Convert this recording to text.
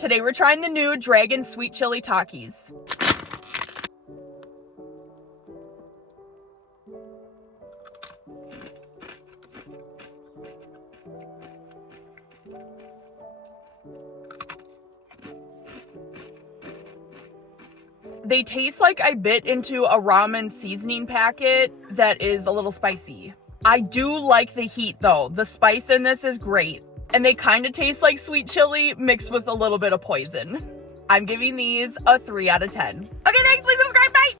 Today we're trying the new Dragon Sweet Chili Takis. They taste like I bit into a ramen seasoning packet that is a little spicy. I do like the heat though. The spice in this is great. And they kind of taste like sweet chili mixed with a little bit of poison. I'm giving these a 3 out of 10. Okay, thanks. Please subscribe.